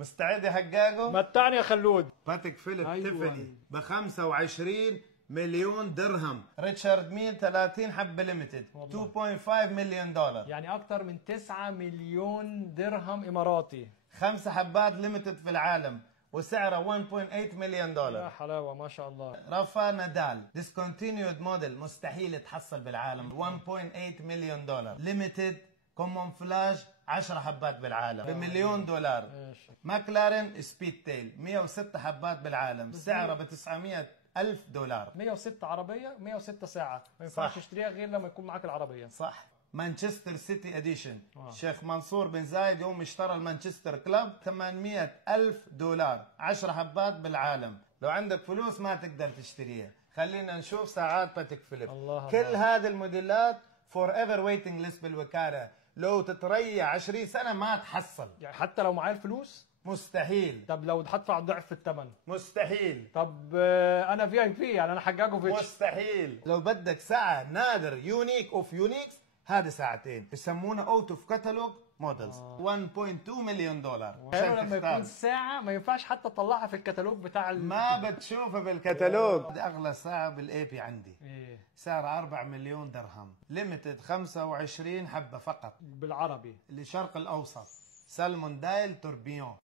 مستعد يا حجاجو؟ متعني يا خلود. باتيك فيليب أيوة. تيفاني ب 25 مليون درهم. ريتشارد ميل 30 حبة ليميتد 2.5 مليون دولار، يعني اكتر من 9 مليون درهم اماراتي. 5 حبات ليميتد في العالم وسعرها 1.8 مليون يا دولار. حلاوه ما شاء الله. رافا نادال ديسكونتينيود موديل مستحيل تحصل بالعالم 1.8 مليون دولار. ليميتد كومونفلاج 10 حبات بالعالم بمليون دولار. ماشي. ماكلارين سبيد تيل 106 حبات بالعالم سعرها ب 900 ألف دولار. 106 عربيه 106 ساعه، ما ينفعش صح. تشتريها غير لما يكون معاك العربيه. صح. مانشستر سيتي اديشن شيخ منصور بن زايد يوم اشترى المانشستر كلاب 800 ألف دولار 10 حبات بالعالم. لو عندك فلوس ما تقدر تشتريها. خلينا نشوف ساعات باتيك فيليب. الله كل الله. هذه الموديلات فور ايفر ويتنج ليست بالوكاله، لو تتريع 20 سنه ما تحصل. يعني حتى لو معايا الفلوس؟ مستحيل. طب لو هدفع ضعف الثمن؟ مستحيل. طب انا في اي بي، يعني انا حجاجوفيتش. مستحيل. لو بدك ساعة نادر يونيك اوف يونيكس هذه ساعتين بسمونا اوت اوف كاتالوج مودلز 1.2 مليون دولار. حلو لما يكون ساعة ما ينفعش حتى تطلعها في الكتالوج بتاع ما بتشوفها بالكتالوج. هذه اغلى ساعة بالاي بي عندي. ايه سعرها 4 مليون درهم. ليميتد 25 حبة فقط بالعربي. للشرق الاوسط. سالمون دايل توربيون.